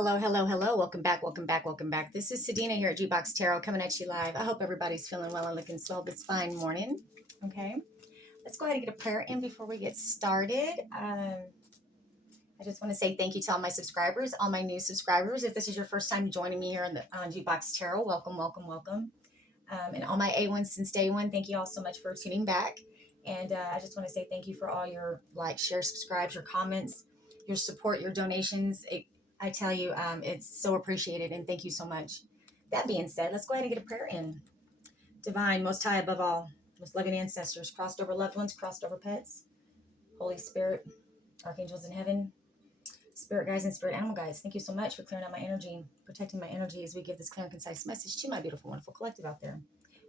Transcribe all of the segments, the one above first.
Hello, hello, hello. Welcome back, welcome back, welcome back. This is Sadina here at G-Box Tarot coming at you live. I hope everybody's feeling well and looking swell this fine morning. Okay, let's go ahead and get a prayer in before we get started. I just want to say thank you to all my subscribers, all my new subscribers. If this is your first time joining me here on G-Box Tarot, welcome, welcome, welcome. And all my A1s since day one, thank you all so much for tuning back. And I just want to say thank you for all your likes, shares, subscribes, your comments, your support, your donations. I tell you, it's so appreciated, and thank you so much. That being said, let's go ahead and get a prayer in. Divine, Most High, above all, most loving ancestors, crossed over loved ones, crossed over pets, Holy Spirit, archangels in heaven, spirit guides and spirit animal guides, thank you so much for clearing out my energy, protecting my energy as we give this clear and concise message to my beautiful, wonderful collective out there.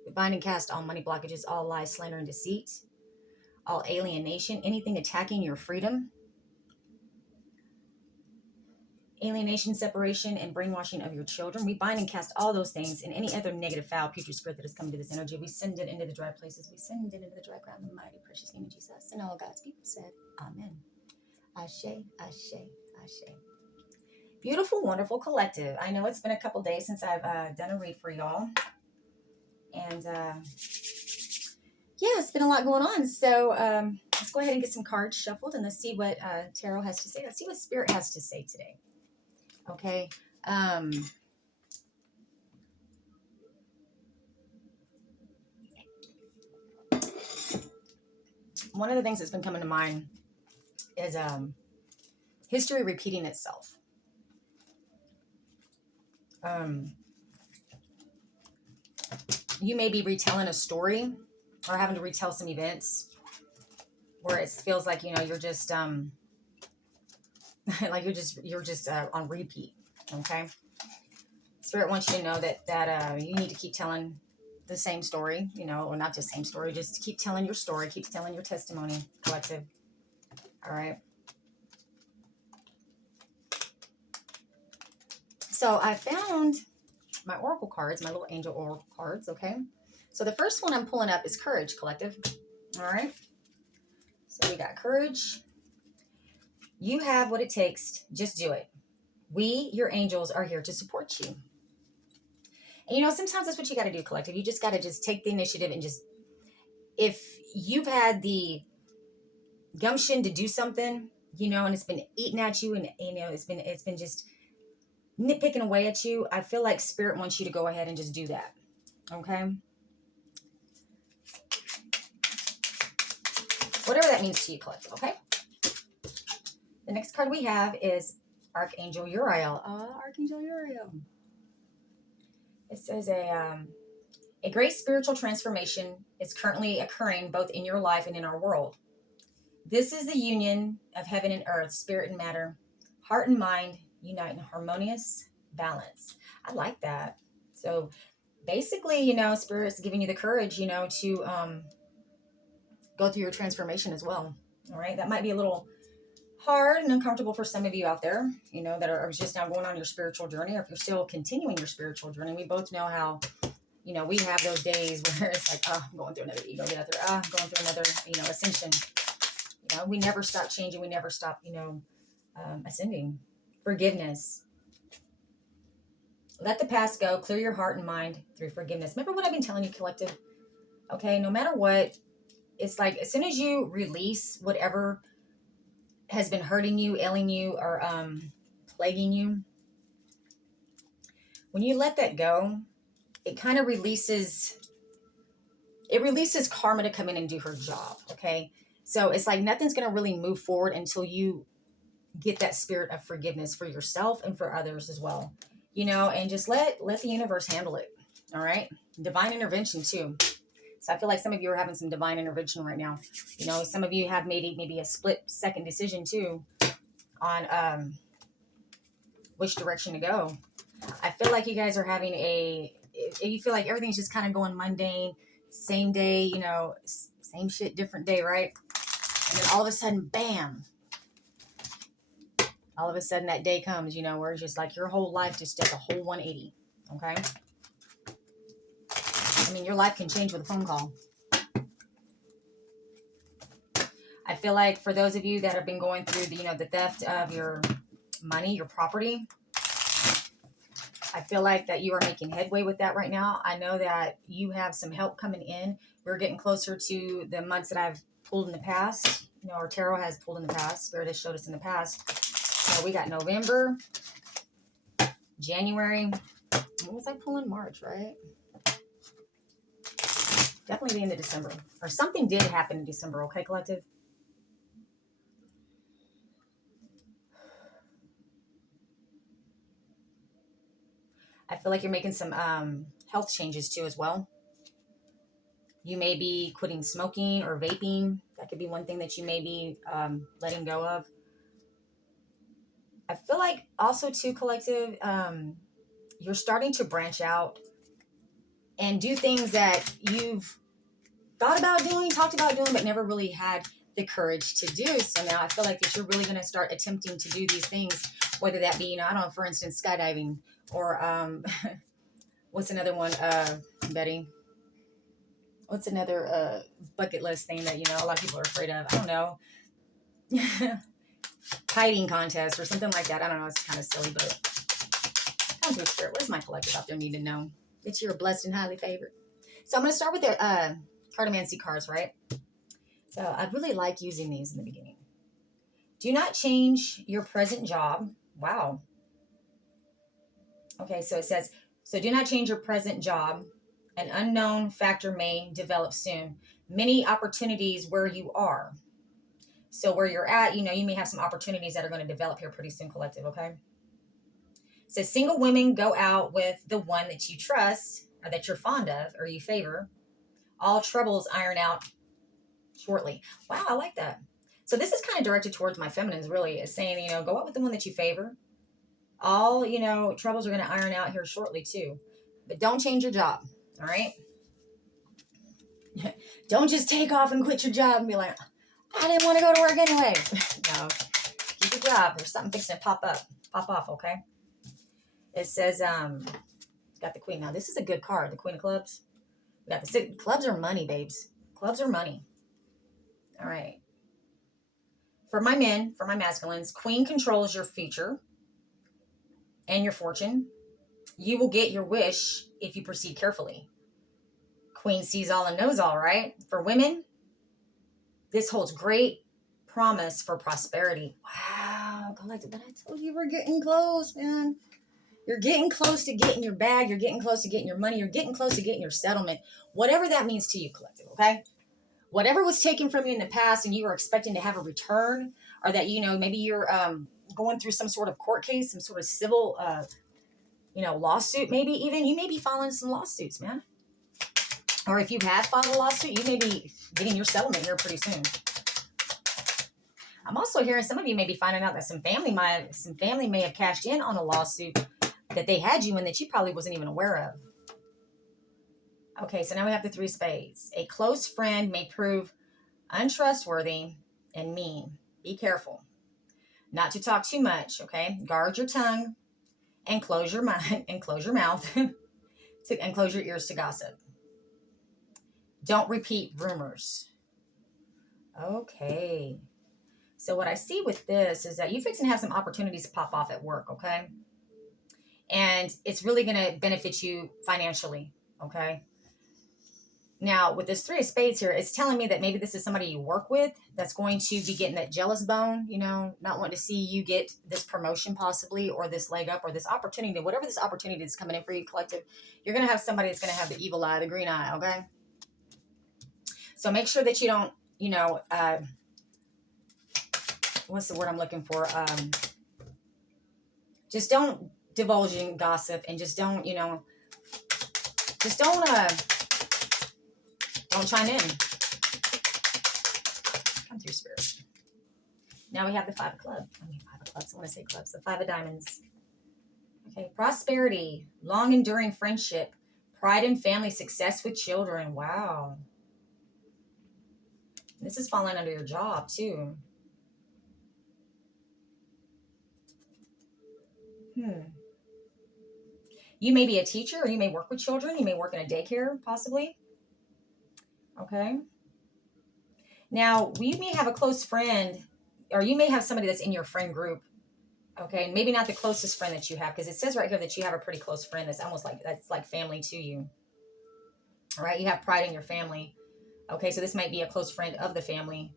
We bind and cast all money blockages, all lies, slander, and deceit, all alienation, anything attacking your freedom, alienation, separation, and brainwashing of your children. We bind and cast all those things and any other negative, foul, putrid spirit that has come to this energy. We send it into the dry places. We send it into the dry ground in the mighty, precious name of Jesus. And all God's people said, Amen. Ashe, ashe, ashe. Beautiful, wonderful collective. I know it's been a couple days since I've done a read for y'all. And yeah, it's been a lot going on. So let's go ahead and get some cards shuffled and let's see what Tarot has to say. Let's see what Spirit has to say today. Okay. One of the things that's been coming to mind is history repeating itself. You may be retelling a story or having to retell some events where it feels like, you know, you're just like you're just on repeat. Okay. Spirit wants you to know that you need to keep telling the same story, you know, or not just same story, just keep telling your story, keep telling your testimony, collective. All right. So I found my oracle cards, my little angel oracle cards. Okay. So the first one I'm pulling up is courage, collective. All right. So we got courage. You have what it takes. Just do it. We, your angels, are here to support you. And you know, sometimes that's what you got to do, collective. You just got to just take the initiative and just, if you've had the gumption to do something, you know, and it's been eating at you and, you know, it's been just nitpicking away at you, I feel like Spirit wants you to go ahead and just do that. Okay. Whatever that means to you, collective. Okay. The next card we have is Archangel Uriel. Archangel Uriel. It says a great spiritual transformation is currently occurring both in your life and in our world. This is the union of heaven and earth, spirit and matter, heart and mind unite in harmonious balance. I like that. So basically, you know, Spirit's giving you the courage, you know, to go through your transformation as well. All right. That might be a little hard and uncomfortable for some of you out there, you know, that are just now going on your spiritual journey, or if you're still continuing your spiritual journey. We both know how, you know, we have those days where it's like, oh, I'm going through another ego death, or I'm going through another, you know, ascension. You know, we never stop changing. We never stop, you know, ascending. Forgiveness. Let the past go. Clear your heart and mind through forgiveness. Remember what I've been telling you, collective? Okay, no matter what, it's like as soon as you release whatever has been hurting you, ailing you, or plaguing you, when you let that go, it kind of releases karma to come in and do her job. Okay, so it's like nothing's going to really move forward until you get that spirit of forgiveness for yourself and for others as well, you know, and just let the universe handle it. All right. Divine intervention too. So I feel like some of you are having some divine intervention right now. You know, some of you have maybe a split second decision too on which direction to go. I feel like you guys are having you feel like everything's just kind of going mundane, same day, you know, same shit, different day, right? And then all of a sudden, bam, all of a sudden that day comes, you know, where it's just like your whole life just does a whole 180. Okay. I mean, your life can change with a phone call. I feel like for those of you that have been going through the, you know, the theft of your money, your property, I feel like that you are making headway with that right now. I know that you have some help coming in. We're getting closer to the months that I've pulled in the past, or tarot has pulled in the past. Spirit has showed us in the past. So we got November, January. What was I pulling? March, right? Definitely the end of December. Or something did happen in December, okay, collective? I feel like you're making some health changes too as well. You may be quitting smoking or vaping. That could be one thing that you may be letting go of. I feel like also too, collective, you're starting to branch out and do things that you've thought about doing, talked about doing, but never really had the courage to do. So now I feel like that you're really going to start attempting to do these things, whether that be, I don't know, for instance, skydiving or what's another one, Betty? What's another bucket list thing that, a lot of people are afraid of? I don't know. Kiting contest or something like that. I don't know. It's kind of silly, but come through, Spirit. What does my collective out there need to know? That you're blessed and highly favored. So I'm going to start with the cartomancy cards, right? So I really like using these in the beginning. Do not change your present job. Wow. Okay, so it says, so do not change your present job. An unknown factor may develop soon. Many opportunities where you are. So where you're at, you may have some opportunities that are going to develop here pretty soon, collective, okay? It says single women go out with the one that you trust or that you're fond of or you favor. All troubles iron out shortly. Wow, I like that. So this is kind of directed towards my feminines, really. It's saying, go out with the one that you favor. All, troubles are going to iron out here shortly too. But don't change your job, all right? Don't just take off and quit your job and be like, I didn't want to go to work anyway. No, keep your job. There's something fixing to pop off, okay? It says, got the Queen. Now, this is a good card, the Queen of Clubs. We got the Six. Clubs are money, babes. Clubs are money. All right. For my men, for my masculines, Queen controls your future and your fortune. You will get your wish if you proceed carefully. Queen sees all and knows all, right? For women, this holds great promise for prosperity. Wow, collective. But I told you we're getting close, man. You're getting close to getting your bag. You're getting close to getting your money. You're getting close to getting your settlement. Whatever that means to you, collective, okay? Whatever was taken from you in the past and you were expecting to have a return, or that, maybe you're going through some sort of court case, some sort of civil, lawsuit, maybe even. You may be filing some lawsuits, man. Or if you have filed a lawsuit, you may be getting your settlement here pretty soon. I'm also hearing some of you may be finding out that some family may have cashed in on a lawsuit that they had you in that you probably wasn't even aware of. Okay, so now we have the Three of Spades. A close friend may prove untrustworthy and mean. Be careful. Not to talk too much, okay? Guard your tongue and close your mind and close your mouth and close your ears to gossip. Don't repeat rumors. Okay. So what I see with this is that you're fixing to have some opportunities pop off at work, okay? And it's really going to benefit you financially, okay? Now, with this Three of Spades here, it's telling me that maybe this is somebody you work with that's going to be getting that jealous bone, not wanting to see you get this promotion possibly, or this leg up, or this opportunity, whatever this opportunity is coming in for you, collective. You're going to have somebody that's going to have the evil eye, the green eye, okay? So make sure that you don't, what's the word I'm looking for? Just don't divulge in gossip, and just don't, don't chime in. Come through, Spirit. Now we have the Five of Clubs. Five of Clubs. I want to say clubs. The Five of Diamonds. Okay. Prosperity, long enduring friendship, pride in family, success with children. Wow. This is falling under your job too. You may be a teacher, or you may work with children. You may work in a daycare, possibly. Okay. Now, we may have a close friend, or you may have somebody that's in your friend group Okay, maybe not the closest friend that you have, because it says right here that you have a pretty close friend that's almost like, that's like family to you. All right, you have pride in your family. Okay, so this might be a close friend of the family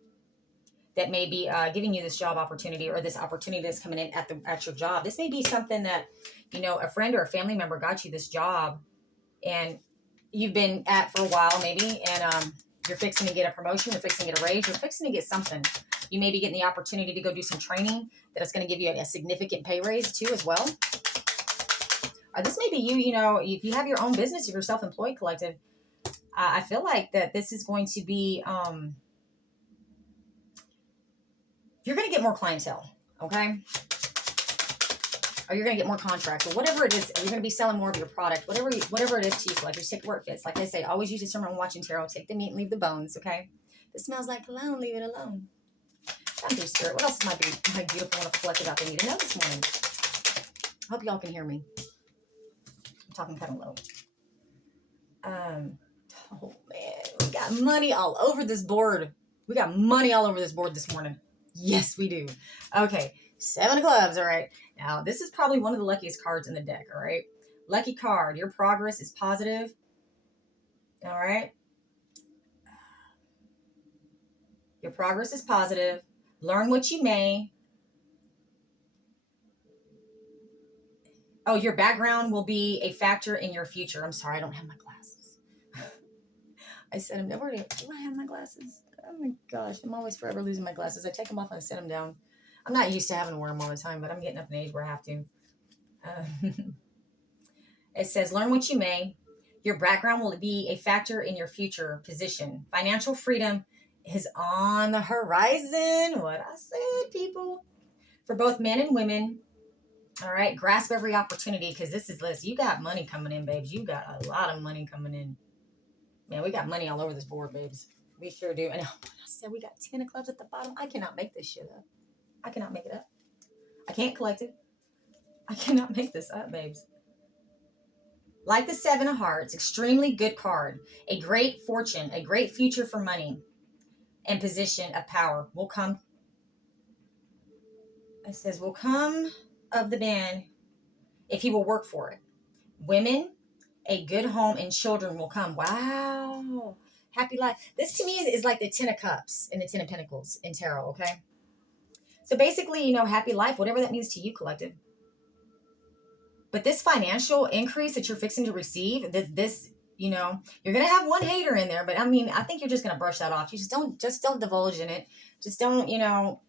that may be giving you this job opportunity, or this opportunity that's coming in at your job. This may be something that, you know, a friend or a family member got you this job, and you've been at for a while maybe, and you're fixing to get a promotion, you're fixing to get a raise, you're fixing to get something. You may be getting the opportunity to go do some training that is going to give you a significant pay raise too as well. Or this may be you, you know, if you have your own business, if you're self-employed, collective, I feel like that this is going to be, you're going to get more clientele, okay? Or you're going to get more contracts, or whatever it is. You're going to be selling more of your product, whatever it is to you, collectors. Take where it fits. Like I say, always use this term when watching tarot. Take the meat and leave the bones, okay? If it smells like cologne, leave it alone. I'm through spirit. What else is my beautiful, wonderful collective out there need to know this morning? I hope y'all can hear me. I'm talking kind of low. Oh man, we got money all over this board. We got money all over this board this morning. Yes, we do. Okay, 7 of clubs. All right. Now, this is probably one of the luckiest cards in the deck. All right. Lucky card. Your progress is positive. All right. Your progress is positive. Learn what you may. Oh, your background will be a factor in your future. I'm sorry, I don't have my glasses. I set them down. Where do I have my glasses? Oh my gosh, I'm always forever losing my glasses. I take them off and I set them down. I'm not used to having to wear them all the time, but I'm getting up in age where I have to. It says, learn what you may. Your background will be a factor in your future position. Financial freedom is on the horizon. What I said, people. For both men and women. All right. Grasp every opportunity, because this is, listen, you got money coming in, babes. You got a lot of money coming in. Man, we got money all over this board, babes. We sure do. And I said we got 10 of clubs at the bottom. I cannot make this shit up. I cannot make it up. I can't collect it. I cannot make this up, babes. Like the 7 of hearts, extremely good card. A great fortune, a great future for money and position of power will come. It says, will come of the man if he will work for it. Women, a good home and children will come. Wow. Happy life. This to me is like the 10 of cups and the 10 of pentacles in tarot, okay? So basically, you know, happy life, whatever that means to you, collective. But this financial increase that you're fixing to receive, this, you know, you're going to have one hater in there, but I mean, I think you're just going to brush that off. You just don't divulge in it. Just don't, you know,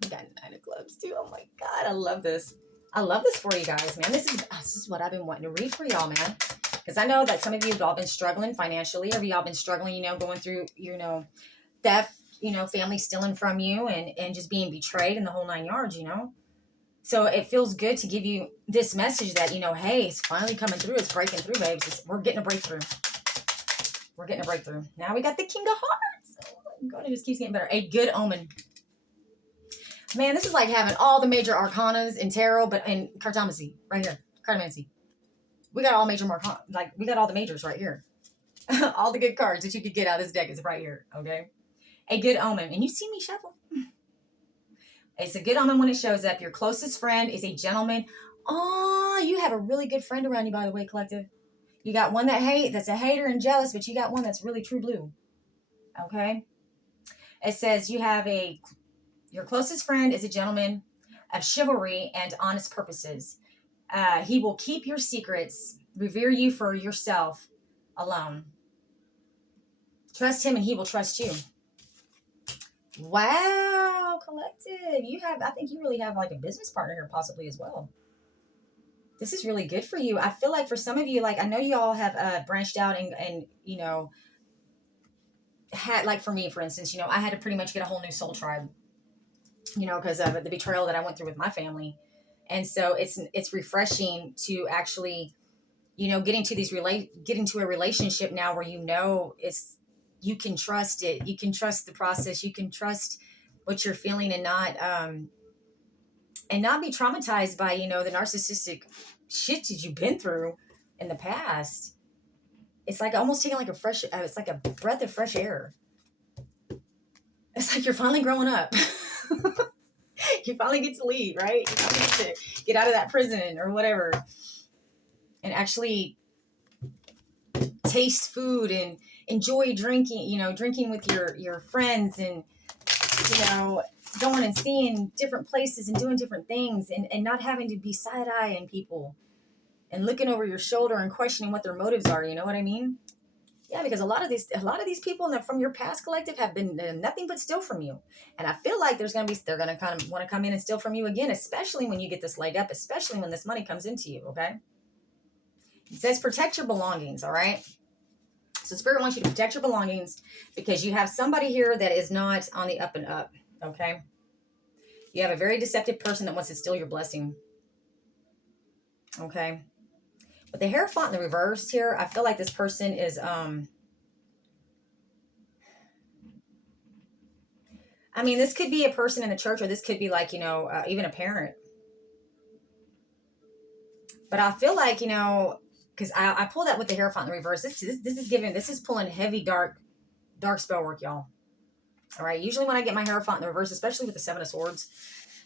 we got 9 of clubs too. Oh my God. I love this. I love this for you guys, man. This is what I've been wanting to read for y'all, man. Because I know that some of you have all been struggling financially, or y'all been struggling, you know, going through, you know, theft, you know, family stealing from you and just being betrayed in the whole 9 yards, you know. So it feels good to give you this message that, you know, hey, it's finally coming through. It's breaking through, babes. We're getting a breakthrough. We're getting a breakthrough. Now we got the King of Hearts. Oh, God, it just keeps getting better. A good omen. Man, this is like having all the major arcanas in tarot, but in cartomancy, right here. Cartomancy. We got all major like we got all the majors right here. All the good cards that you could get out of this deck is right here, okay? A good omen. And you see me shuffle. It's a good omen when it shows up. Your closest friend is a gentleman. Oh, you have a really good friend around you, by the way, collective. You got one that's a hater and jealous, but you got one that's really true blue. Okay? It says your closest friend is a gentleman of chivalry and honest purposes. He will keep your secrets, revere you for yourself alone. Trust him and he will trust you. Wow, collective. I think you really have like a business partner here possibly as well. This is really good for you. I feel like for some of you, like I know you all have branched out and you know, had, like for me, for instance, you know, I had to pretty much get a whole new soul tribe, you know, because of the betrayal that I went through with my family. And so it's refreshing to actually, you know, get into a relationship now where, you know, you can trust it. You can trust the process. You can trust what you're feeling and not be traumatized by, you know, the narcissistic shit that you've been through in the past. It's like almost taking like it's like a breath of fresh air. It's like you're finally growing up. You finally get to leave, right? You finally get to get out of that prison or whatever, and actually taste food and enjoy drinking, drinking with your friends, and, going and seeing different places and doing different things, and not having to be side-eyeing people and looking over your shoulder and questioning what their motives are. You know what I mean? Yeah, because a lot of these people from your past collective have been nothing but steal from you. And I feel like they're going to kind of want to come in and steal from you again, especially when you get this leg up, especially when this money comes into you. Okay. It says protect your belongings. All right. So Spirit wants you to protect your belongings because you have somebody here that is not on the up and up. Okay. You have a very deceptive person that wants to steal your blessing. Okay. With the Hierophant in the reverse here, I feel like this person is, this could be a person in the church, or this could be like, even a parent. But I feel like, because I pulled that with the Hierophant in the reverse. This is pulling heavy, dark spell work, y'all. All right. Usually when I get my Hierophant in the reverse, especially with the Seven of Swords,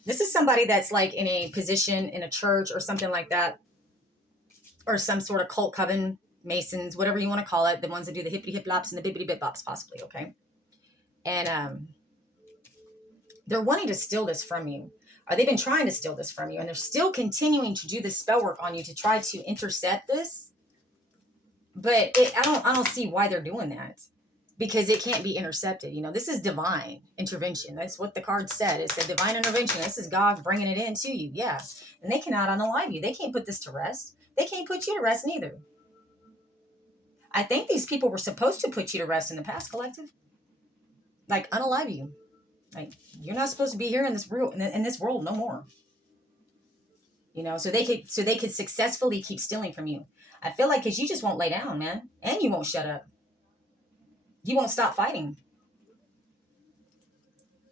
this is somebody that's like in a position in a church or something like that, or some sort of cult coven, Masons, whatever you want to call it, the ones that do the hippity hip lops and the bippity bip bops, possibly. Okay. And, they're wanting to steal this from you. Or they've been trying to steal this from you, and they're still continuing to do this spell work on you to try to intercept this. But I don't see why they're doing that, because it can't be intercepted. This is divine intervention. That's what the card said. It said divine intervention. This is God bringing it in to you. Yeah. And they cannot unalive you. They can't put this to rest. They can't put you to rest neither. I think these people were supposed to put you to rest in the past, collective. Like unalive you. Like, you're not supposed to be here in this world no more. So they could successfully keep stealing from you. I feel like because you just won't lay down, man, and you won't shut up. You won't stop fighting.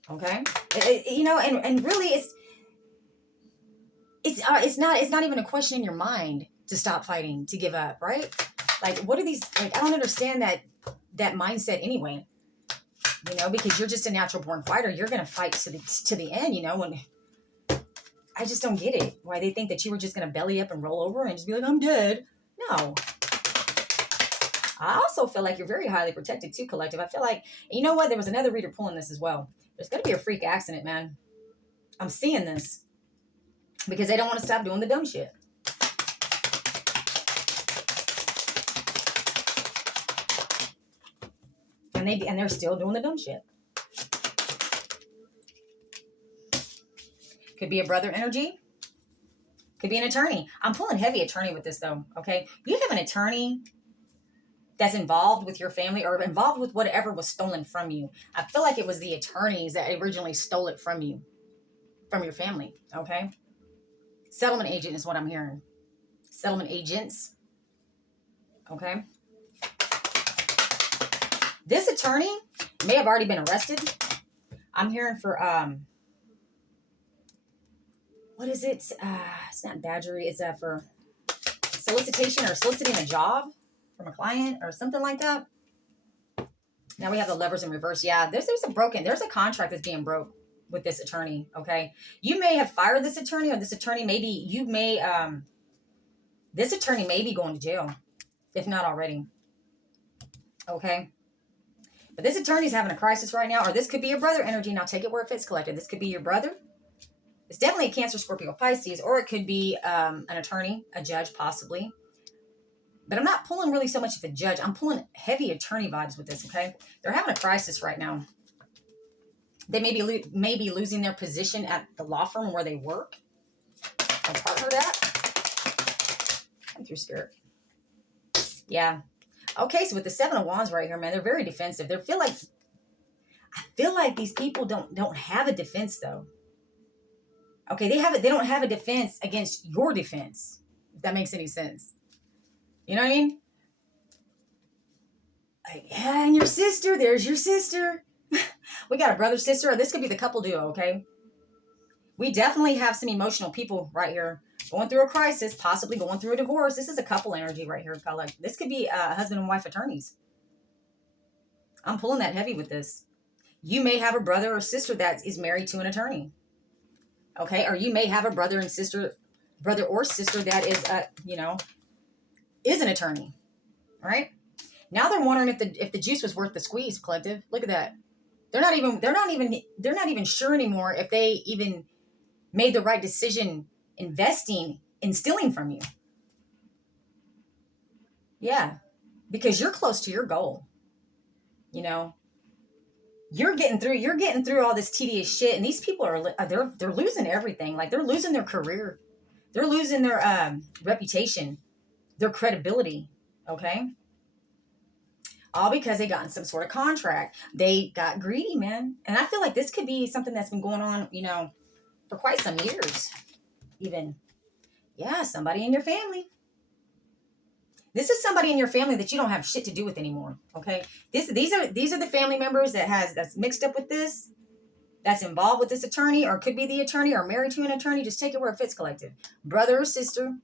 Okay, and really, it's not even a question in your mind to stop fighting, to give up, right? Like, what are these? Like, I don't understand that mindset anyway. Because you're just a natural born fighter. You're going to fight to the end, when I just don't get it. Why they think that you were just going to belly up and roll over and just be like, I'm dead. No. I also feel like you're very highly protected too, collective. I feel like, you know what? There was another reader pulling this as well. There's going to be a freak accident, man. I'm seeing this because they don't want to stop doing the dumb shit. And they're still doing the dumb shit. Could be a brother energy. Could be an attorney. I'm pulling heavy attorney with this though. Okay. You have an attorney that's involved with your family or involved with whatever was stolen from you. I feel like it was the attorneys that originally stole it from you, from your family. Okay. Settlement agent is what I'm hearing. Settlement agents. Okay. This attorney may have already been arrested. I'm hearing for, what is it? It's not badgery. It's for solicitation or soliciting a job from a client or something like that. Now we have the Lovers in reverse. Yeah, there's a contract that's being broke with this attorney. Okay. You may have fired this attorney, or this attorney this attorney may be going to jail, if not already. Okay. But this attorney's having a crisis right now, or this could be your brother energy. Now take it where it fits, collective. This could be your brother. It's definitely a Cancer, Scorpio, Pisces, or it could be an attorney, a judge, possibly. But I'm not pulling really so much of a judge. I'm pulling heavy attorney vibes with this, okay? They're having a crisis right now. They may be losing their position at the law firm where they work. I've heard that. Come through, Spirit. Yeah. Okay, so with the Seven of Wands right here, man, they're very defensive. I feel like these people don't have a defense though. Okay, they don't have a defense against your defense, if that makes any sense. You know what I mean? Like, yeah, and your sister, there's your sister. We got a brother, sister, or this could be the couple duo, okay? We definitely have some emotional people right here going through a crisis, possibly going through a divorce. This is a couple energy right here. This could be husband and wife attorneys. I'm pulling that heavy with this. You may have a brother or sister that is married to an attorney. Okay. Or you may have a brother or sister that is, is an attorney. All right. Now they're wondering if the juice was worth the squeeze, collective. Look at that. They're not even sure anymore if they even made the right decision investing in stealing from you. Yeah. Because you're close to your goal. You're getting through all this tedious shit, and these people they're losing everything. Like, they're losing their career. They're losing their reputation, their credibility. Okay. All because they got in some sort of contract. They got greedy, man. And I feel like this could be something that's been going on, for quite some years. Even, yeah, somebody in your family. This is somebody in your family that you don't have shit to do with anymore. Okay. These are the family members that's mixed up with this, that's involved with this attorney, or could be the attorney, or married to an attorney. Just take it where it fits, collective. Brother or sister.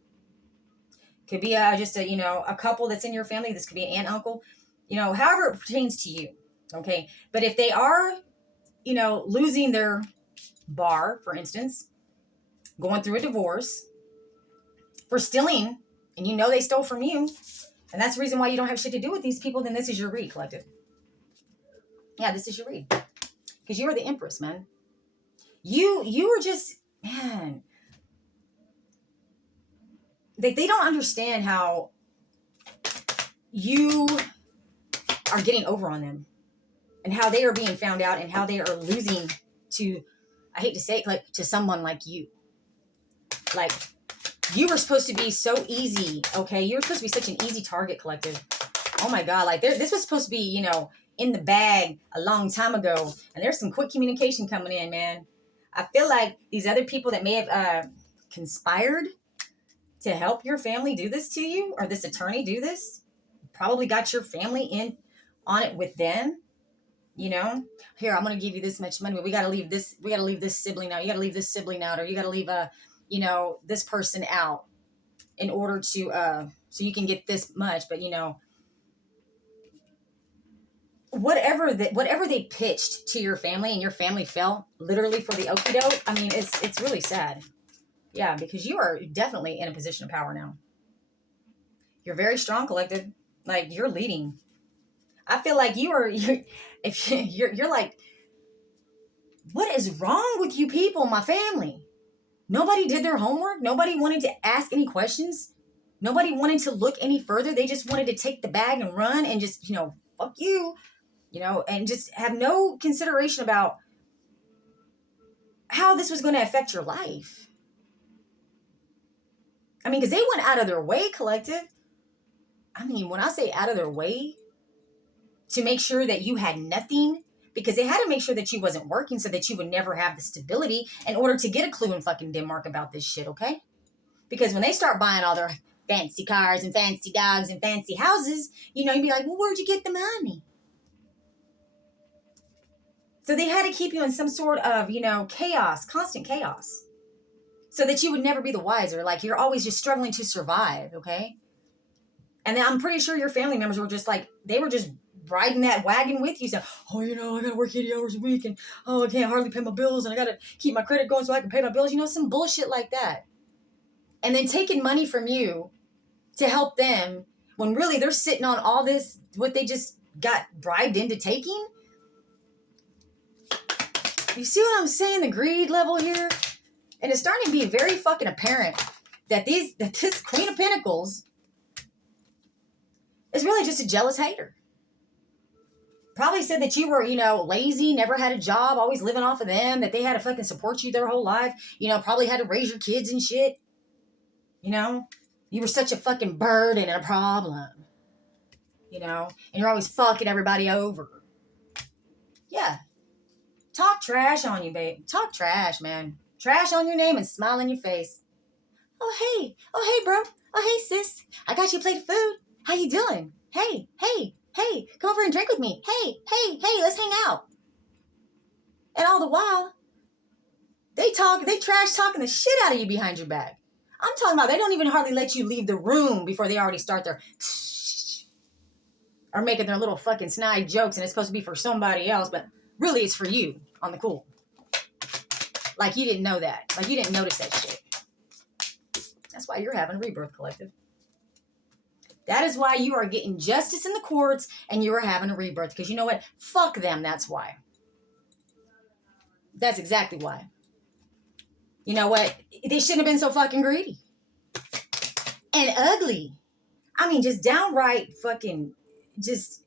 Could be just a couple that's in your family. This could be an aunt, uncle. However it pertains to you. Okay. But if they are, losing their bar, for instance, going through a divorce for stealing, and they stole from you, and that's the reason why you don't have shit to do with these people, then this is your read, collective. Yeah, this is your read. Because you are the Empress, man. You are just, man. They don't understand how you are getting over on them, and how they are being found out, and how they are losing to, I hate to say it, like, to someone like you. Like, you were supposed to be so easy, okay? You're supposed to be such an easy target, collective. Oh my God, like, this was supposed to be, in the bag a long time ago, and there's some quick communication coming in, man. I feel like these other people that may have conspired to help your family do this to you, or this attorney do this, probably got your family in on it with them. Here, I'm going to give you this much money, but we got to leave this sibling out. You got to leave this sibling out, or you got to leave this person out in order to, so you can get this much. But, whatever they pitched to your family, and your family fell literally for the okie doke. I mean, it's really sad. Yeah, because you are definitely in a position of power now. You're very strong, collective. Like, you're leading. I feel like you're like, what is wrong with you people, my family? Nobody did their homework. Nobody wanted to ask any questions. Nobody wanted to look any further. They just wanted to take the bag and run and just, fuck you, and just have no consideration about how this was going to affect your life. I mean, because they went out of their way, collective. I mean, when I say out of their way, to make sure that you had nothing, because they had to make sure that you wasn't working so that you would never have the stability in order to get a clue in fucking Denmark about this shit, okay? Because when they start buying all their fancy cars and fancy dogs and fancy houses, you'd be like, well, where'd you get the money? So they had to keep you in some sort of, chaos, constant chaos, so that you would never be the wiser. Like, you're always just struggling to survive, okay? And then I'm pretty sure your family members were just like, they were just riding that wagon with you. So, I got to work 80 hours a week, and, I can't hardly pay my bills, and I got to keep my credit going so I can pay my bills. Some bullshit like that. And then taking money from you to help them when really they're sitting on all this, what they just got bribed into taking. You see what I'm saying? The greed level here? And it's starting to be very fucking apparent that this Queen of Pentacles is really just a jealous hater. Probably said that you were, lazy, never had a job, always living off of them, that they had to fucking support you their whole life, probably had to raise your kids and shit. You were such a fucking burden and a problem, and you're always fucking everybody over. Yeah. Talk trash on you, babe. Talk trash, man. Trash on your name and smile in your face. Oh, hey, bro. Oh, hey, sis. I got you a plate of food. How you doing? Hey, come over and drink with me. Hey, let's hang out. And all the while, they trash talking the shit out of you behind your back. I'm talking about they don't even hardly let you leave the room before they already start their or making their little fucking snide jokes, and it's supposed to be for somebody else, but really it's for you on the cool. Like you didn't know that. Like you didn't notice that shit. That's why you're having a rebirth, collective. That is why you are getting justice in the courts and you are having a rebirth. Because you know what? Fuck them. That's why. That's exactly why. You know what? They shouldn't have been so fucking greedy. And ugly. I mean, just downright fucking just.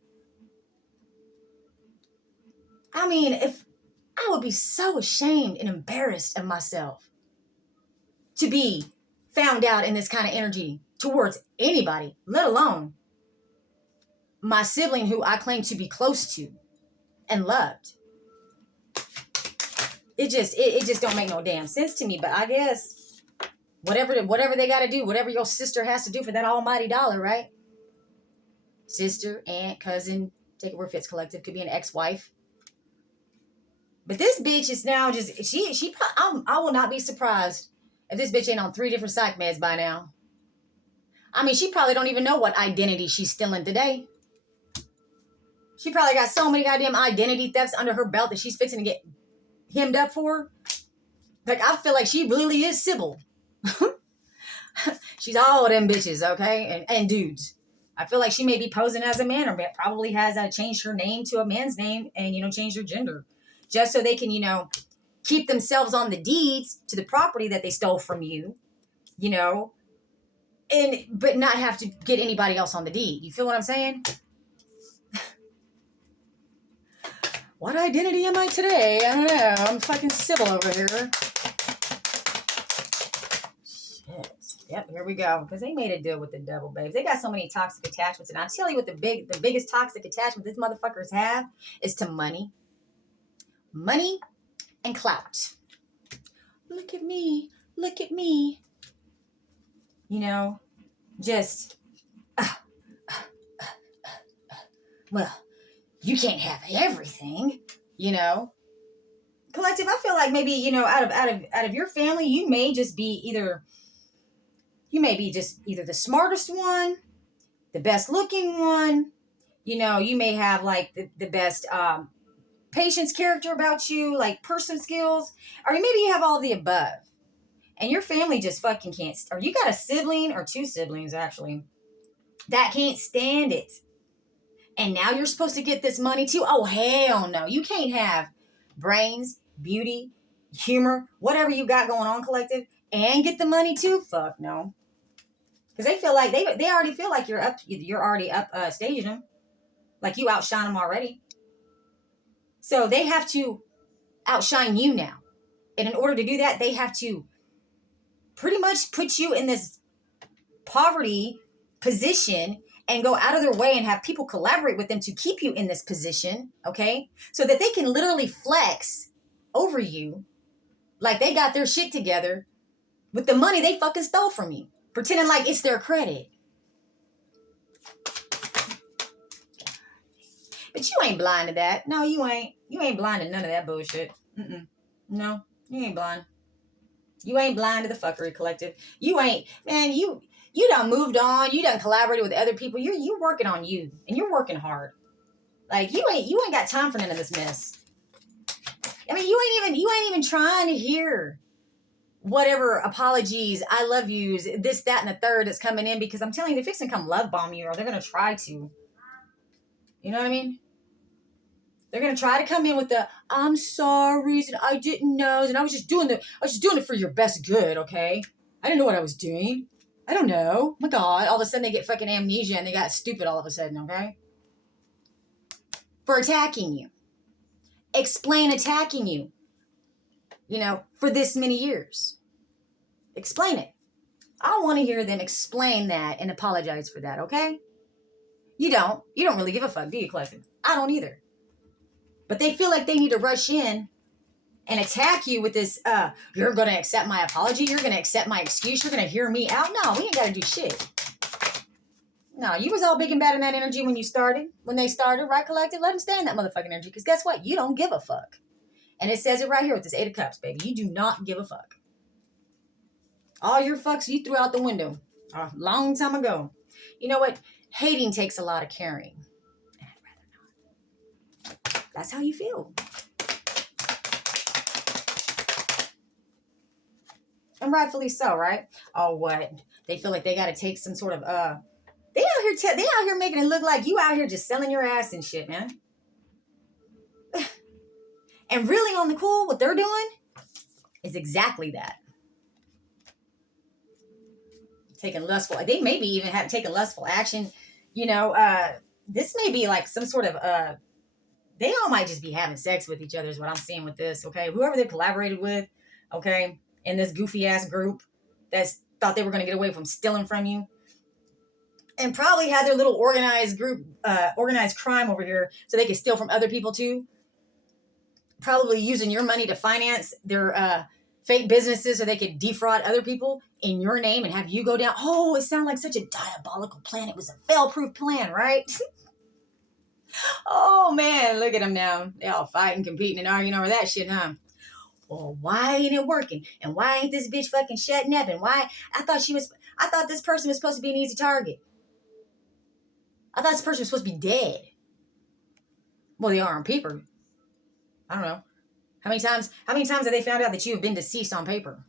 I mean, if I would be so ashamed and embarrassed of myself to be found out in this kind of energy towards anybody, let alone my sibling who I claim to be close to and loved. It just don't make no damn sense to me. But I guess whatever they got to do, whatever your sister has to do for that almighty dollar, right? Sister, aunt, cousin, take it where it fits, collective. Could be an ex-wife. But this bitch is now just I will not be surprised if this bitch ain't on 3 different psych meds by now. I mean, she probably don't even know what identity she's stealing today. She probably got so many goddamn identity thefts under her belt that she's fixing to get hemmed up for. Like, I feel like she really is Sybil. She's all of them bitches, okay? And dudes. I feel like she may be posing as a man or probably has changed her name to a man's name and, changed her gender. Just so they can, keep themselves on the deeds to the property that they stole from you, but not have to get anybody else on the deed. You feel what I'm saying? What identity am I today? I don't know. I'm fucking Sybil over here. Shit. Yep, here we go. Because they made a deal with the devil, babes. They got so many toxic attachments. And I'll tell you what the biggest toxic attachment these motherfuckers have is to money. Money and clout. Look at me. Look at me. Just, well, you can't have everything, Collective, I feel like maybe, out of your family, you may just be either the smartest one, the best looking one, you may have like the best patience character about you, like person skills, or maybe you have all the above. And your family just fucking can't, or you got a sibling or 2 siblings actually that can't stand it. And now you're supposed to get this money too? Oh, hell no. You can't have brains, beauty, humor, whatever you got going on, collective, and get the money too? Fuck no. Because they feel like, they already feel like you're already up staging them. Like you outshine them already. So they have to outshine you now. And in order to do that, they have to pretty much put you in this poverty position and go out of their way and have people collaborate with them to keep you in this position, okay? So that they can literally flex over you like they got their shit together with the money they fucking stole from you, pretending like it's their credit. But you ain't blind to that. No, you ain't. You ain't blind to none of that bullshit. No, you ain't blind. You ain't blind to the fuckery, collective. You ain't, man, you done moved on. You done collaborated with other people. You're working on you, and you're working hard. Like you ain't got time for none of this mess. I mean, you ain't even trying to hear whatever apologies, I love yous, this, that, and the third that's coming in, because I'm telling you, they're fixing to come love bomb you, or they're gonna try to. You know what I mean? They're gonna try to come in with the "I'm sorry, and I didn't know, and I was just doing it for your best good, okay? I didn't know what I was doing. I don't know. Oh my God!" All of a sudden, they get fucking amnesia and they got stupid all of a sudden, okay? For attacking you, explain attacking you. For this many years, explain it. I want to hear them explain that and apologize for that, okay? You don't really give a fuck, do you, collective? I don't either. But they feel like they need to rush in and attack you with this, you're going to accept my apology? You're going to accept my excuse? You're going to hear me out? No, we ain't got to do shit. No, you was all big and bad in that energy when they started, right, collective? Let them stay in that motherfucking energy, because guess what? You don't give a fuck. And it says it right here with this 8 of Cups, baby. You do not give a fuck. All your fucks you threw out the window a long time ago. You know what? Hating takes a lot of caring. And I'd rather not. That's how you feel. And rightfully so, right? Oh, what? They feel like they got to take some sort of, they out here making it look like you out here just selling your ass and shit, man. And really on the cool, what they're doing is exactly that. Taking lustful, they maybe even have taken lustful action. You know, this may be like some sort of, they all might just be having sex with each other is what I'm seeing with this, okay? Whoever they collaborated with, okay, in this goofy ass group that's thought they were going to get away from stealing from you. And probably had their little organized group, organized crime over here so they could steal from other people too. Probably using your money to finance their fake businesses so they could defraud other people in your name and have you go down. Oh, it sounded like such a diabolical plan. It was a fail-proof plan, right? Oh, man, look at them now. They all fighting, competing, and arguing over that shit, huh? Well, why ain't it working? And why ain't this bitch fucking shutting up? And why? I thought this person was supposed to be an easy target. I thought this person was supposed to be dead. Well, they are on paper. I don't know. How many times have they found out that you have been deceased on paper?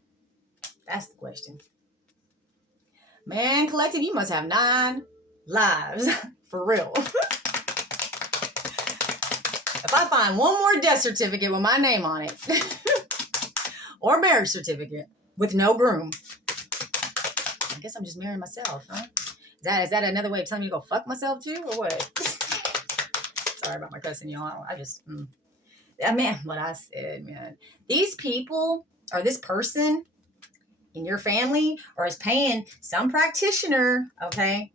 That's the question. Man, collective, you must have 9 lives. For real. If I find one more death certificate with my name on it, or marriage certificate with no groom, I guess I'm just marrying myself, huh? Is that another way of telling me to go fuck myself too, or what? Sorry about my cussing, y'all. Man, what I said, man. These people, or this person in your family, or is paying some practitioner, okay,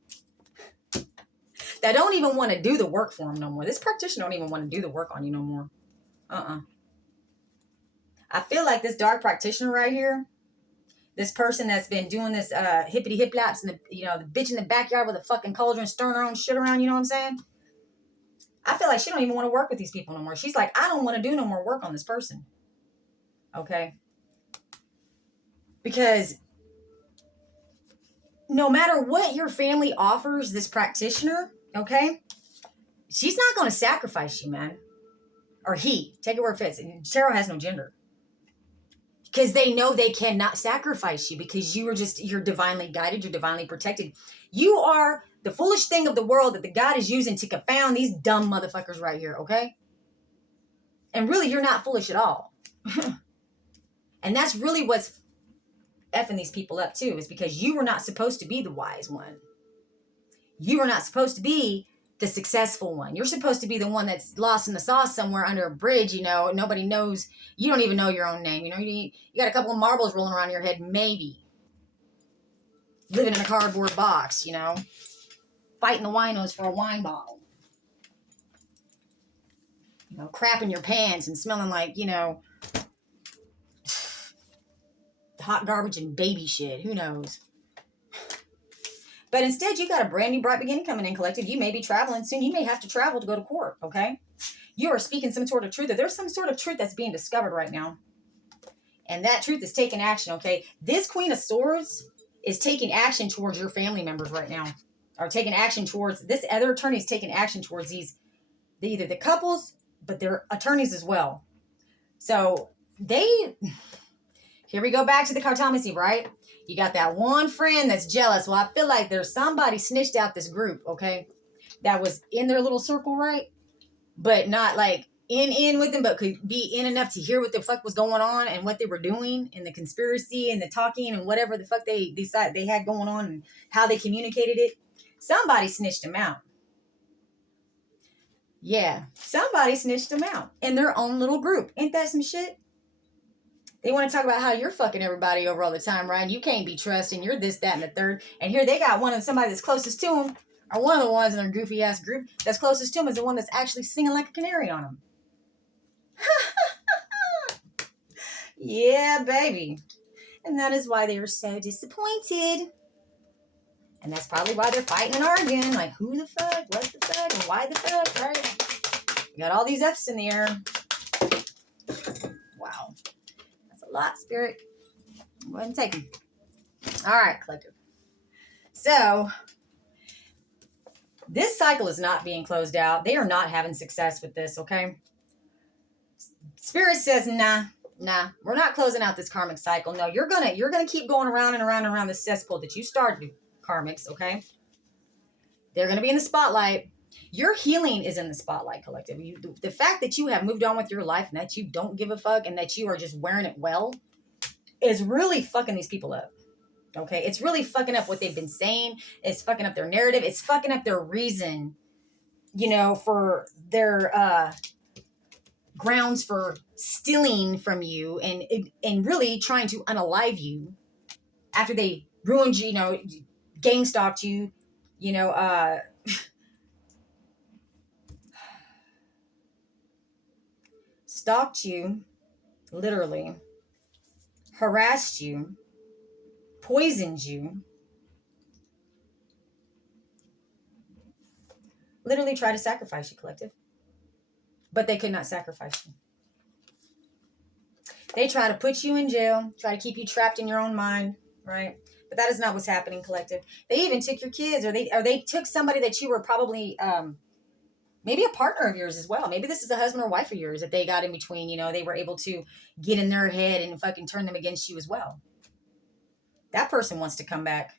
that don't even want to do the work for them no more. This practitioner don't even want to do the work on you no more. I feel like this dark practitioner right here, this person that's been doing this hippity hip laps and the bitch in the backyard with a fucking cauldron stirring her own shit around, you know what I'm saying? I feel like she don't even want to work with these people no more. She's like, I don't want to do no more work on this person. Okay? Because no matter what your family offers this practitioner, okay, she's not going to sacrifice you, man. Or he. Take it where it fits. Tarot has no gender. Because they know they cannot sacrifice you because you're divinely guided, you're divinely protected. You are the foolish thing of the world that the God is using to confound these dumb motherfuckers right here, okay? And really, you're not foolish at all. And that's really what's effing these people up too, is because you were not supposed to be the wise one. You were not supposed to be the successful one. You're supposed to be the one that's lost in the sauce somewhere under a bridge, nobody knows. You don't even know your own name. You got a couple of marbles rolling around your head, maybe. Living in a cardboard box, fighting the winos for a wine bottle. Crapping your pants and smelling like, hot garbage and baby shit. Who knows? But instead, you got a brand new bright beginning coming in, collective. You may be traveling soon. You may have to travel to go to court, okay? You are speaking some sort of truth. There's some sort of truth that's being discovered right now. And that truth is taking action, okay? This Queen of Swords is taking action towards your family members right now. Or taking action towards, this other attorney is taking action towards either the couples, but they're attorneys as well. So here we go back to the cartomancy, right? You got that one friend that's jealous. Well, I feel like there's somebody snitched out this group, okay? That was in their little circle, right? But not like in with them, but could be in enough to hear what the fuck was going on and what they were doing and the conspiracy and the talking and whatever the fuck they decided they had going on and how they communicated it. Somebody snitched them out. Yeah, somebody snitched them out in their own little group. Ain't that some shit? They want to talk about how you're fucking everybody over all the time, right? And you can't be trusted. You're this, that, and the third. And here they got somebody that's closest to them, or one of the ones in their goofy ass group that's closest to them is the one that's actually singing like a canary on them. Yeah, baby. And that is why they are so disappointed. And that's probably why they're fighting and arguing. Like, who the fuck? What the fuck? And why the fuck? Right? You got all these F's in the air. Wow. A lot, Spirit. Go ahead and take them. All right, collective. So, this cycle is not being closed out. They are not having success with this, okay? Spirit says, nah, Nah, we're not closing out this karmic cycle. No, you're gonna keep going around and around and around the cesspool that you started, karmics, okay? They're gonna be in the spotlight. Your healing is in the spotlight, collective. The fact that you have moved on with your life and that you don't give a fuck and that you are just wearing it well is really fucking these people up. Okay? It's really fucking up what they've been saying. It's fucking up their narrative. It's fucking up their reason, for their grounds for stealing from you and really trying to unalive you after they ruined you, gang stalked you, stalked you, literally, harassed you, poisoned you, literally tried to sacrifice you, collective. But they could not sacrifice you. They try to put you in jail, try to keep you trapped in your own mind, right? But that is not what's happening, collective. They even took your kids, or they took somebody that you were probably maybe a partner of yours as well. Maybe this is a husband or wife of yours that they got in between. They were able to get in their head and fucking turn them against you as well. That person wants to come back.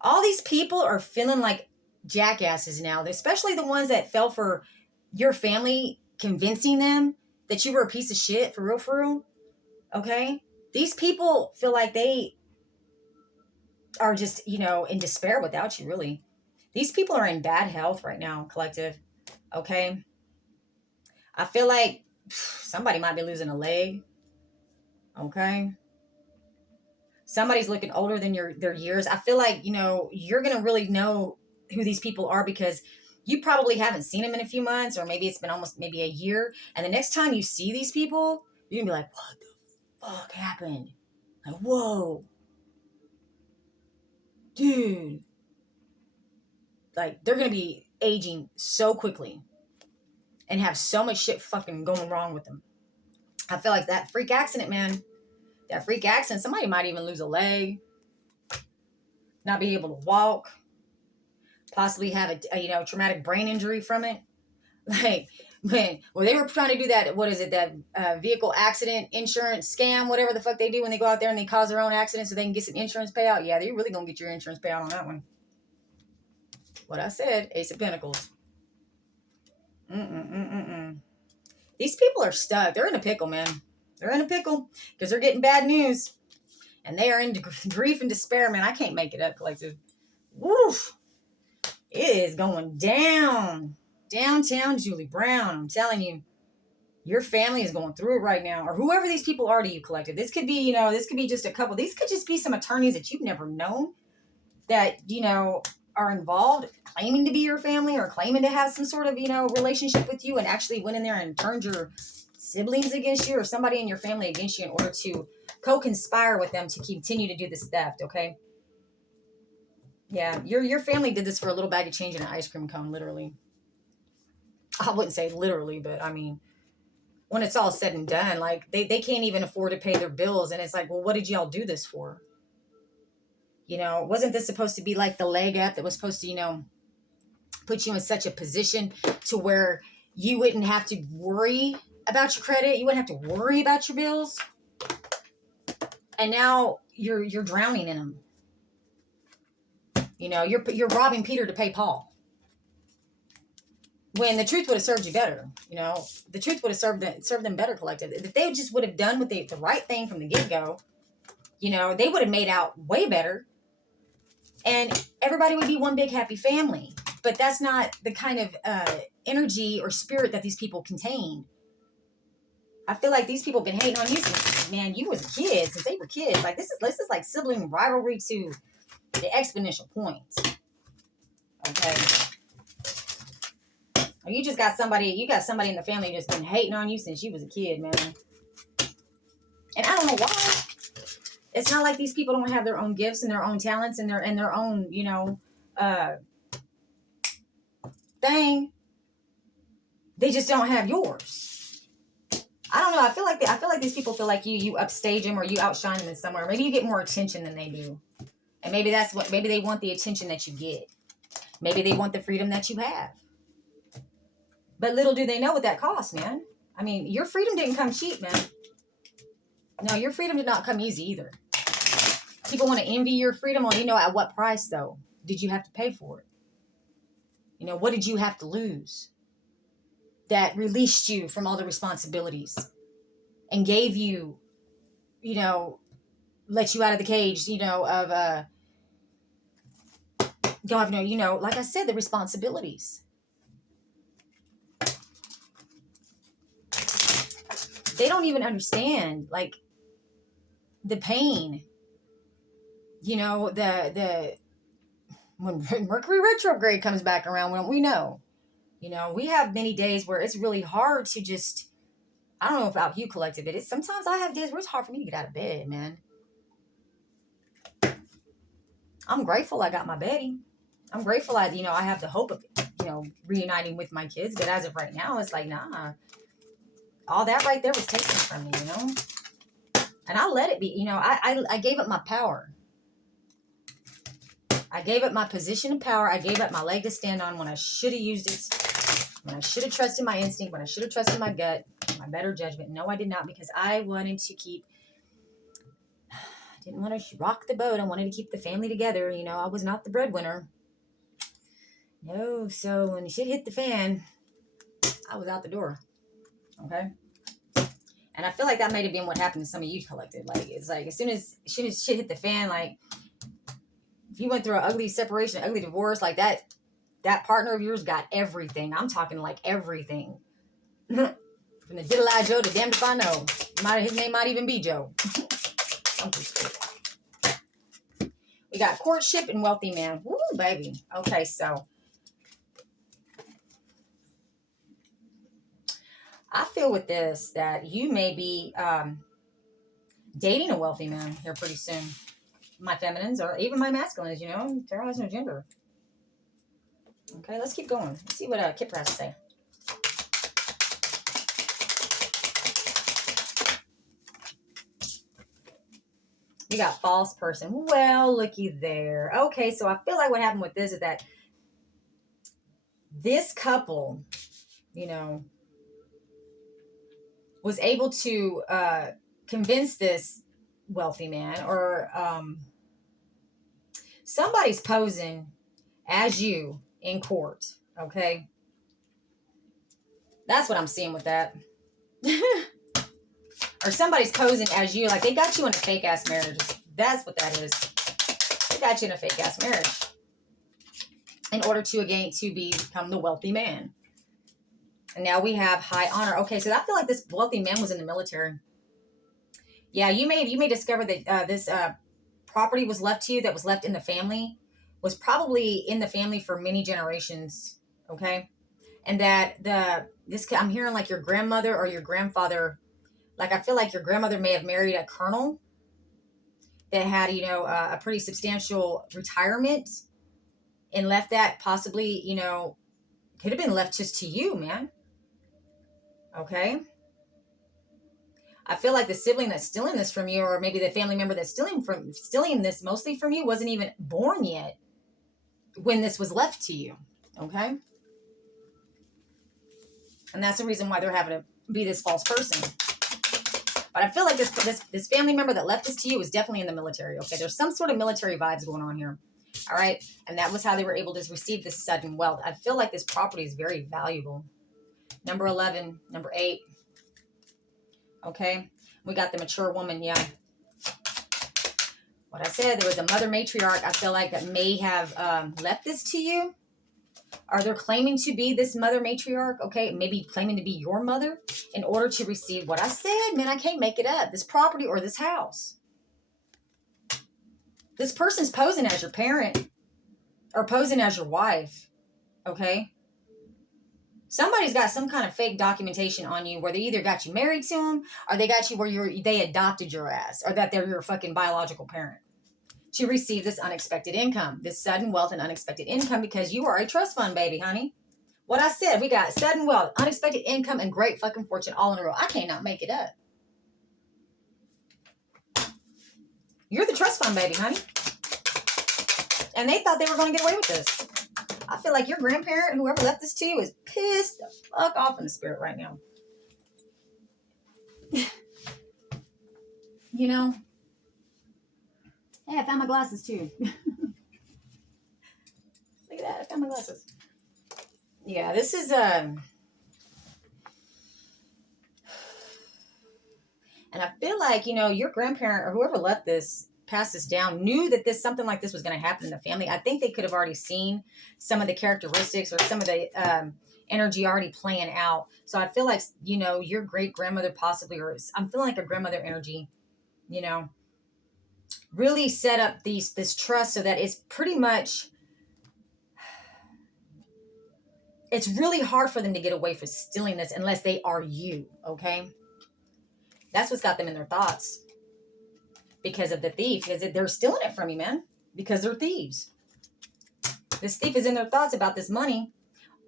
All these people are feeling like jackasses now, especially the ones that fell for your family convincing them that you were a piece of shit, for real, okay? These people feel like they are just, in despair without you, really. These people are in bad health right now, collective, okay? I feel like somebody might be losing a leg, okay? Somebody's looking older than their years. I feel like, you're going to really know who these people are because you probably haven't seen them in a few months, or maybe it's been almost maybe a year. And the next time you see these people, you're going to be like, what the fuck happened? Like, whoa. Dude. Like, they're going to be aging so quickly and have so much shit fucking going wrong with them. I feel like that freak accident, man. That freak accident, somebody might even lose a leg, not be able to walk, possibly have a traumatic brain injury from it. Like, man, well, they were trying to do that, what is it, that vehicle accident insurance scam, whatever the fuck they do when they go out there and they cause their own accident so they can get some insurance payout. Yeah, they're really going to get your insurance payout on that one. What I said, Ace of Pentacles. These people are stuck. They're in a pickle, man. They're in a pickle because they're getting bad news. And they are in grief and despair, man. I can't make it up, collective. Woof. It is going down. Downtown Julie Brown. I'm telling you. Your family is going through it right now. Or whoever these people are to you, collective. This could be, this could be just a couple. These could just be some attorneys that you've never known that, are involved, claiming to be your family or claiming to have some sort of, relationship with you and actually went in there and turned your siblings against you or somebody in your family against you in order to co-conspire with them to continue to do this theft, okay? Yeah, your family did this for a little bag of change and an ice cream cone, literally. I wouldn't say literally, but I mean, when it's all said and done, like, they can't even afford to pay their bills, and it's like, well, what did y'all do this for? Wasn't this supposed to be like the leg up that was supposed to, put you in such a position to where you wouldn't have to worry about your credit, you wouldn't have to worry about your bills, and now you're drowning in them. You're robbing Peter to pay Paul. When the truth would have served you better, the truth would have served them better, collective. If they just would have done the right thing from the get-go, they would have made out way better, and everybody would be one big happy family. But that's not the kind of energy or spirit that these people contain. I feel like these people have been hating on you since, man, you was a kid, since they were kids. Like, this is like sibling rivalry to the exponential points. Okay. Or you got somebody in the family that's been hating on you since you was a kid, man. And I don't know why. It's not like these people don't have their own gifts and their own talents and their own, thing. They just don't have yours. I don't know. I feel like these people feel like you upstage them or you outshine them in somewhere. Maybe you get more attention than they do. And maybe they want the attention that you get. Maybe they want the freedom that you have. But little do they know what that costs, man. I mean, your freedom didn't come cheap, man. No, your freedom did not come easy either. People want to envy your freedom. Well, you know, at what price, though? Did you have to pay for it? You know, what did you have to lose that released you from all the responsibilities and gave you, you know, let you out of the cage, you know, of, don't have no, you know, like I said, the responsibilities. They don't even understand, like, the pain, you know, when Mercury retrograde comes back around, when we know, you know, we have many days where it's really hard to just, I don't know about you, collective, but sometimes I have days where it's hard for me to get out of bed, man. I'm grateful I got my bedding. I'm grateful I have the hope of, you know, reuniting with my kids. But as of right now, it's like, nah, all that right there was taken from me, you know? And I let it be, you know, I gave up my power. I gave up my position of power. I gave up my leg to stand on when I should have used it. When I should have trusted my instinct. When I should have trusted my gut, my better judgment. No, I did not, because I wanted to didn't want to rock the boat. I wanted to keep the family together. You know, I was not the breadwinner. No, so when shit hit the fan, I was out the door. Okay? And I feel like that might have been what happened to some of you, collective. Like, it's like, as soon as shit hit the fan, like, if you went through an ugly separation, ugly divorce, like that partner of yours got everything. I'm talking like everything. From the diddle eye Joe to damned if I know. His name might even be Joe. I'm just kidding. We got courtship and wealthy man. Woo, baby. Okay, so I feel with this that you may be dating a wealthy man here pretty soon. My feminines or even my masculines, you know. Tarot has no gender. Okay, let's keep going. Let's see what Kipper has to say. We got false person. Well, looky there. Okay, so I feel like what happened with this is that this couple, you know, was able to convince this wealthy man, or somebody's posing as you in court. Okay, that's what I'm seeing with that. Or somebody's posing as you, like they got you in a fake ass marriage. That's what that is. They got you in a fake ass marriage in order to become the wealthy man. And now we have high honor. Okay, so I feel like this wealthy man was in the military. Yeah, you may discover that this property was left to you, that was left in the family, was probably in the family for many generations. Okay, and that I'm hearing like your grandmother or your grandfather. Like, I feel like your grandmother may have married a colonel that had, you know, a pretty substantial retirement and left that possibly, you know, could have been left just to you, man. Okay. I feel like the sibling that's stealing this from you, or maybe the family member that's stealing this mostly from you, wasn't even born yet when this was left to you. Okay. And that's the reason why they're having to be this false person. But I feel like this family member that left this to you was definitely in the military. Okay, there's some sort of military vibes going on here. All right, and that was how they were able to receive this sudden wealth. I feel like this property is very valuable. Number 11, number 8. Okay, we got the mature woman. Yeah, what I said, there was a mother matriarch. I feel like that may have left this to you. Or they're claiming to be this mother matriarch, okay? Maybe claiming to be your mother in order to receive what I said. Man, I can't make it up. This property or this house. This person's posing as your parent or posing as your wife, okay? Somebody's got some kind of fake documentation on you where they either got you married to them or they got you where they adopted your ass, or that they're your fucking biological parent, to receive this unexpected income, this sudden wealth and unexpected income, because you are a trust fund, baby, honey. What I said, we got sudden wealth, unexpected income, and great fucking fortune all in a row. I cannot make it up. You're the trust fund, baby, honey. And they thought they were going to get away with this. I feel like your grandparent, whoever left this to you, is pissed the fuck off in the spirit right now. You know? Hey, I found my glasses too. Look at that, I found my glasses. Yeah, this is and I feel like, you know, your grandparent or whoever left this, passed this down, knew that something like this was going to happen in the family. I think they could have already seen some of the characteristics or some of the energy already playing out. So I feel like, you know, your great grandmother possibly, or I'm feeling like a grandmother energy, you know, really set up this trust so that it's pretty much, it's really hard for them to get away from stealing this unless they are you, okay? That's what's got them in their thoughts because of the thief. Because they're stealing it from you, man, because they're thieves. This thief is in their thoughts about this money,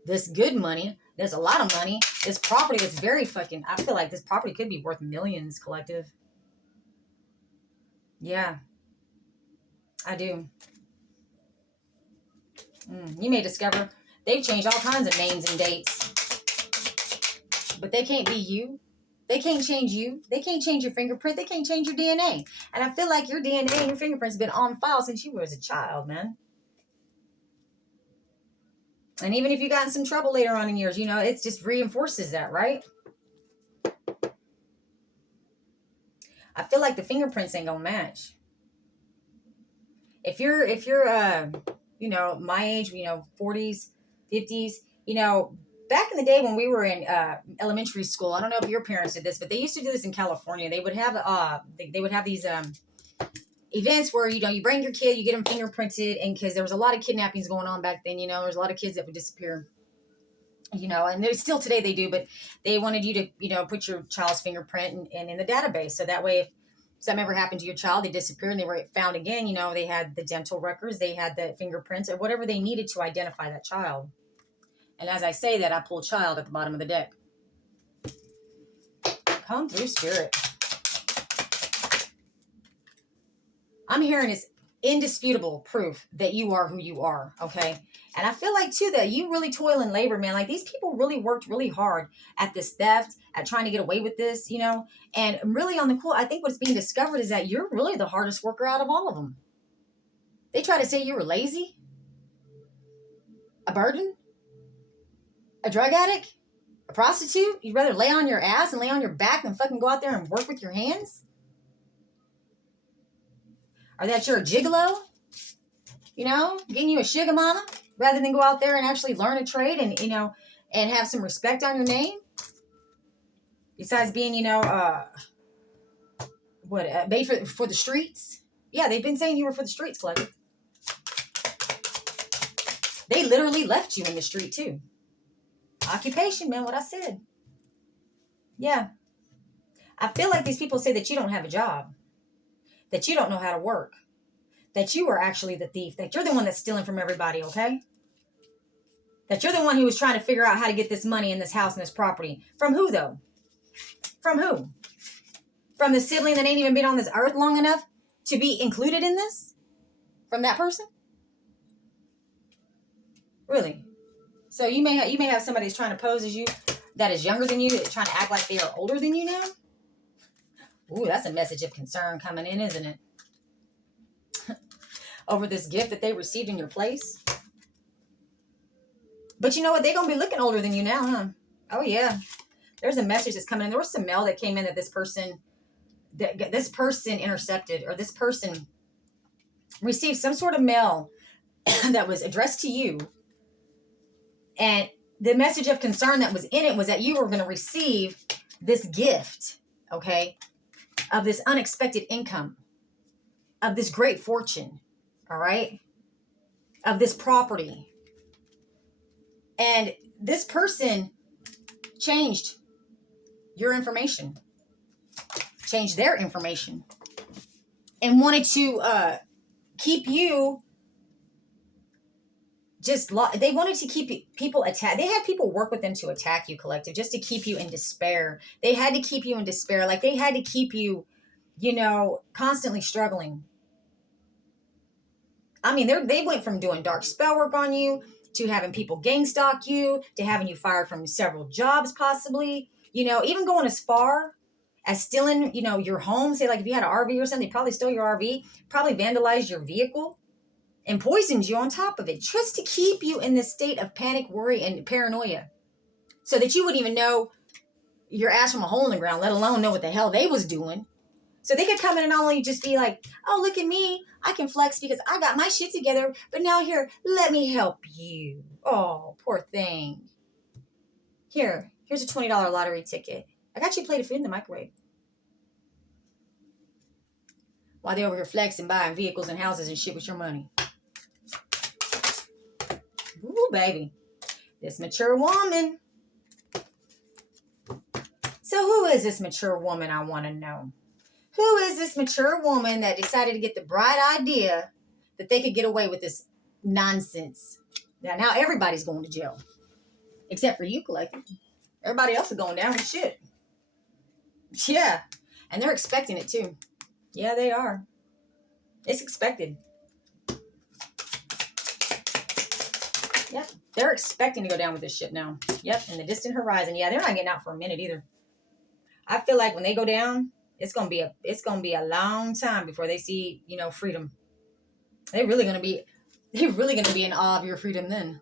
this good money. There's a lot of money. This property is very fucking, I feel like this property could be worth millions, collective. Yeah, I do. You may discover they've changed all kinds of names and dates, but they can't be you. They can't change you. They can't change your fingerprint. They can't change your DNA. And I feel like your DNA and your fingerprints have been on file since you were as a child, man. And even if you got in some trouble later on in years, you know, it just reinforces that, right? I feel like the fingerprints ain't gonna match. If you're you know, my age, you know, 40s, 50s, you know, back in the day when we were in elementary school, I don't know if your parents did this, but they used to do this in California. They would have they would have these events where, you know, you bring your kid, you get them fingerprinted, and because there was a lot of kidnappings going on back then, you know, there's a lot of kids that would disappear, you know, and there's still today they do, but they wanted you to, you know, put your child's fingerprint in the database. So that way, if something ever happened to your child, they disappeared and they were found again, you know, they had the dental records, they had the fingerprints or whatever they needed to identify that child. And as I say that, I pull child at the bottom of the deck. Come through, spirit. I'm hearing is indisputable proof that you are who you are, okay? And I feel like, too, that you really toil and labor, man. Like, these people really worked really hard at this theft, at trying to get away with this, you know? And really on the cool, I think what's being discovered is that you're really the hardest worker out of all of them. They try to say you were lazy, a burden, a drug addict, a prostitute. You'd rather lay on your ass and lay on your back than fucking go out there and work with your hands? Or that you're a gigolo, you know, getting you a sugar mama, rather than go out there and actually learn a trade and, you know, and have some respect on your name. Besides being, you know, made for the streets. Yeah, they've been saying you were for the streets, collective. They literally left you in the street, too. Occupation, man, what I said. Yeah. I feel like these people say that you don't have a job, that you don't know how to work, that you are actually the thief, that you're the one that's stealing from everybody, okay? That you're the one who was trying to figure out how to get this money in this house and this property. From who, though? From who? From the sibling that ain't even been on this earth long enough to be included in this? From that person? Really? So you may have somebody who's trying to pose as you that is younger than you, that's trying to act like they are older than you now. Ooh, that's a message of concern coming in, isn't it? Over this gift that they received in your place. But you know what? They're going to be looking older than you now, huh? Oh, yeah. There's a message that's coming in. There was some mail that came in that this person intercepted, or this person received some sort of mail that was addressed to you. And the message of concern that was in it was that you were going to receive this gift, okay, of this unexpected income, of this great fortune, all right, of this property. And this person changed your information, changed their information, and wanted to keep you they wanted to keep people attack. They had people work with them to attack you, collective, just to keep you in despair. They had to keep you in despair. Like, they had to keep you, you know, constantly struggling. I mean, they went from doing dark spell work on you to having people gang stalk you, to having you fired from several jobs, possibly, you know, even going as far as stealing, you know, your home. Say like if you had an RV or something, they probably stole your RV, probably vandalized your vehicle and poisoned you on top of it, just to keep you in this state of panic, worry, and paranoia, so that you wouldn't even know your ass from a hole in the ground, let alone know what the hell they was doing. So they could come in and not only just be like, oh, look at me, I can flex because I got my shit together, but now here, let me help you. Oh, poor thing. Here's a $20 lottery ticket. I got you a plate of food in the microwave. While they're over here flexing, buying vehicles and houses and shit with your money. Ooh, baby. This mature woman. So who is this mature woman, I want to know? Who is this mature woman that decided to get the bright idea that they could get away with this nonsense? Now everybody's going to jail. Except for you, Collective. Everybody else is going down with shit. Yeah. And they're expecting it too. Yeah, they are. It's expected. Yep. They're expecting to go down with this shit now. Yep. In the distant horizon. Yeah, they're not getting out for a minute either. I feel like when they go down, it's gonna be a long time before they see, you know, freedom. They're really gonna be in awe of your freedom then.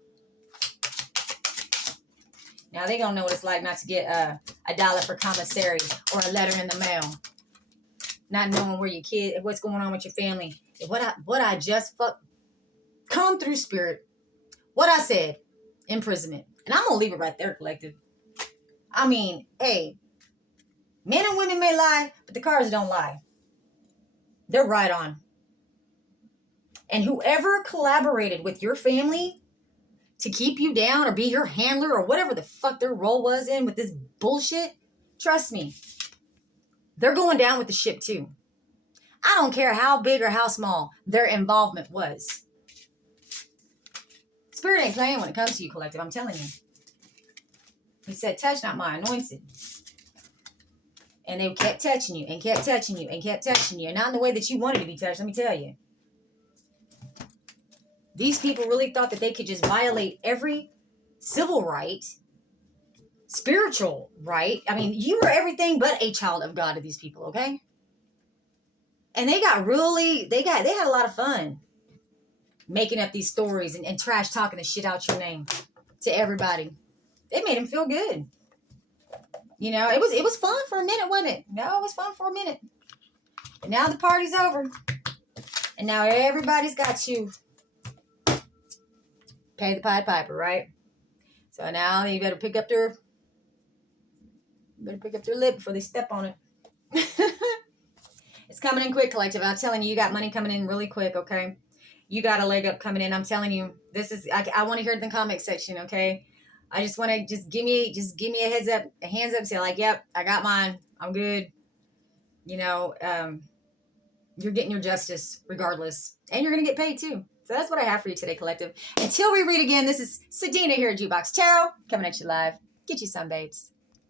Now they gonna know what it's like not to get $1 for commissary or a letter in the mail. Not knowing where your kid, what's going on with your family. What I just come through, spirit. What I said, imprisonment. And I'm gonna leave it right there, Collective. I mean, hey, men and women may lie, but the cards don't lie. They're right on. And whoever collaborated with your family to keep you down or be your handler or whatever the fuck their role was in with this bullshit, trust me, they're going down with the ship too. I don't care how big or how small their involvement was. Spirit ain't playing when it comes to you, Collective. I'm telling you. He said, touch not my anointed. And they kept touching you and kept touching you and kept touching you. And not in the way that you wanted to be touched, let me tell you. These people really thought that they could just violate every civil right, spiritual right. I mean, you were everything but a child of God to these people, okay? And they had a lot of fun making up these stories and trash talking the shit out your name to everybody. It made them feel good. You know, it was fun for a minute, wasn't it? No, it was fun for a minute. And now the party's over. And now everybody's got to pay the Pied Piper, right? So now you better pick up their lip before they step on it. It's coming in quick, Collective. I'm telling you, you got money coming in really quick, okay? You got a leg up coming in. I'm telling you, I want to hear it in the comment section, okay? I just want to give me a hands up, say like, yep, I got mine. I'm good. You know, you're getting your justice regardless, and you're gonna get paid too. So that's what I have for you today, Collective. Until we read again, this is Sedina here at Jukebox Tarot, coming at you live. Get you some, babes.